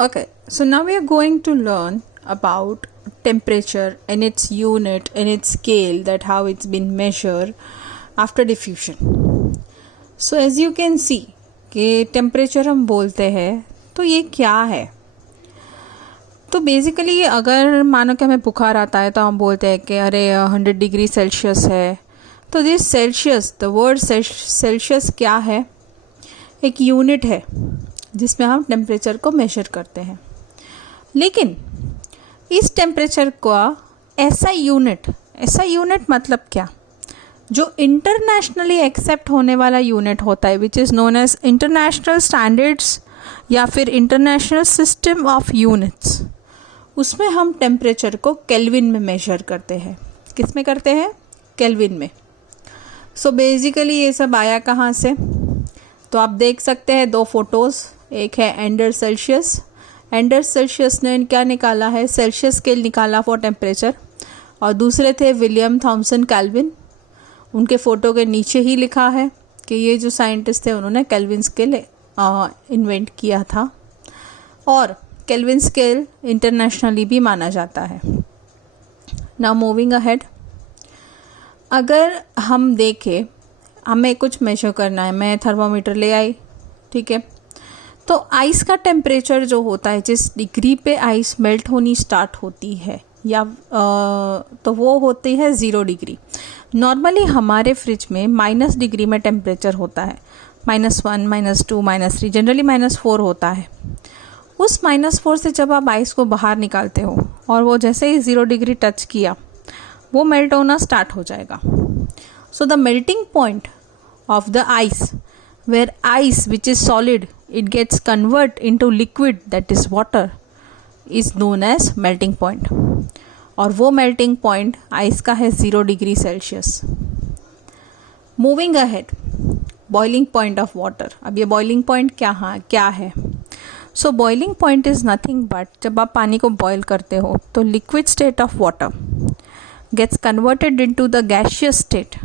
Okay, so now we are going to learn about temperature and its unit and its scale, that how it's been measured after diffusion. So as you can see कि temperature हम बोलते हैं तो ये क्या है. तो basically अगर मानो कि हमें बुखार आता है तो हम बोलते हैं कि अरे 100 डिग्री सेल्सियस है. तो this Celsius, the word Celsius क्या है? एक यूनिट है जिसमें हम टेम्परेचर को मेजर करते हैं. लेकिन इस टेम्परेचर का ऐसा यूनिट मतलब क्या, जो इंटरनेशनली एक्सेप्ट होने वाला यूनिट होता है, which is known as international standards या फिर इंटरनेशनल सिस्टम ऑफ यूनिट्स, उसमें हम टेम्परेचर को केल्विन में मेजर करते हैं. किस में करते हैं? केल्विन में. सो बेसिकली ये सब आया कहाँ से? तो आप देख सकते हैं दो फोटोज़. एक है एंडर सेल्सियस ने क्या निकाला है? सेल्सियस स्केल निकाला फॉर टेम्परेचर. और दूसरे थे विलियम थॉमसन केल्विन. उनके फ़ोटो के नीचे ही लिखा है कि ये जो साइंटिस्ट थे उन्होंने केल्विन स्केल इन्वेंट किया था. और केल्विन स्केल इंटरनेशनली भी माना जाता है. नाउ मूविंग अहेड, अगर हम देखें हमें कुछ मेजर करना है, मैं थर्मोमीटर ले आई, ठीक है. तो आइस का टेम्परेचर जो होता है, जिस डिग्री पे आइस मेल्ट होनी स्टार्ट होती है या तो वो होती है 0 डिग्री. नॉर्मली हमारे फ्रिज में -, डिग्री में टेम्परेचर होता है. -1, -2, -3, जनरली -4 होता है. उस -4 से जब आप आइस को बाहर निकालते हो और वो जैसे ही 0 डिग्री टच किया, वो मेल्ट होना स्टार्ट हो जाएगा. So the melting point of the ice, where ice which is solid it gets convert into liquid, that is water, is known as melting point. और वो melting point आइस का है 0 degree Celsius. Moving ahead, boiling point of water. अब ये boiling point क्या है? So boiling point is nothing but, जब आप पानी को बॉयल करते हो तो liquid state of water gets converted into the gaseous state,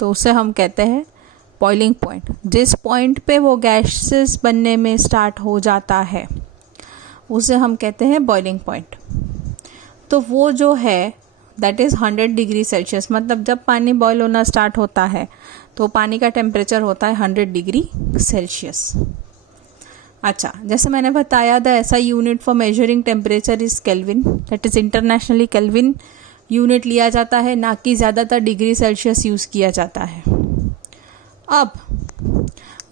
तो उसे हम कहते हैं बॉइलिंग पॉइंट. जिस पॉइंट पे वो गैसेस बनने में स्टार्ट हो जाता है उसे हम कहते हैं बॉइलिंग पॉइंट. तो वो जो है दैट इज़ 100 डिग्री सेल्सियस. मतलब जब पानी बॉयल होना स्टार्ट होता है तो पानी का टेम्परेचर होता है 100 डिग्री सेल्सियस. अच्छा, जैसे मैंने बताया, द ऐसा unit for measuring temperature is kelvin, that is internationally kelvin unit लिया जाता है, ना कि ज़्यादातर डिग्री सेल्सियस यूज़ किया जाता है. अब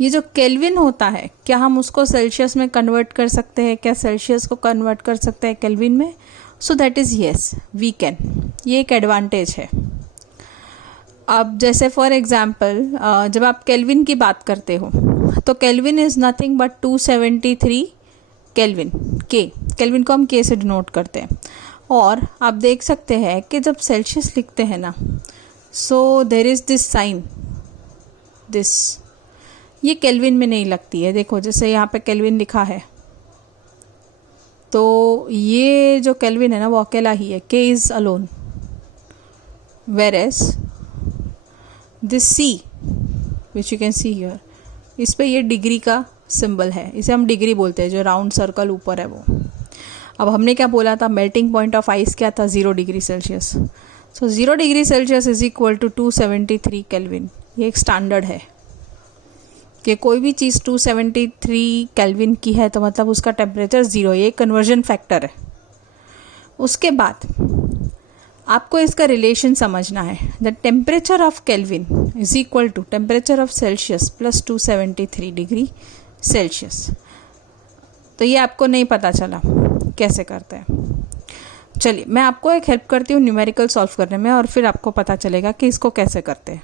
ये जो केल्विन होता है, क्या हम उसको सेल्सियस में कन्वर्ट कर सकते हैं? क्या सेल्सियस को कन्वर्ट कर सकते हैं केल्विन में? So that is yes, we can. ये एक एडवांटेज है. अब जैसे फॉर एग्जांपल जब आप केल्विन की बात करते हो तो kelvin is nothing but 273 kelvin. Kelvin को हम के से डिनोट करते हैं. और आप देख सकते हैं कि जब सेल्सियस लिखते हैं ना, so there is this sign, this, ये केल्विन में नहीं लगती है. देखो जैसे यहाँ पे केल्विन लिखा है, तो ये जो केल्विन है ना वो अकेला ही है, K is alone. Whereas this C which you can see here, इस पे ये डिग्री का सिंबल है, इसे हम डिग्री बोलते हैं, जो राउंड सर्कल ऊपर है वो. अब हमने क्या बोला था? मेल्टिंग पॉइंट ऑफ आइस क्या था? 0 degree Celsius. So 0 degree Celsius is equal to 273 Kelvin. ये एक स्टैंडर्ड है कि कोई भी चीज़ 273 केल्विन की है तो मतलब उसका टेम्परेचर 0. ये कन्वर्जन फैक्टर है. उसके बाद आपको इसका रिलेशन समझना है. The temperature of Kelvin is equal to temperature of Celsius plus 273 degree Celsius. तो ये आपको नहीं पता चला कैसे करते हैं. चलिए मैं आपको एक हेल्प करती हूँ न्यूमेरिकल सॉल्व करने में, और फिर आपको पता चलेगा कि इसको कैसे करते हैं.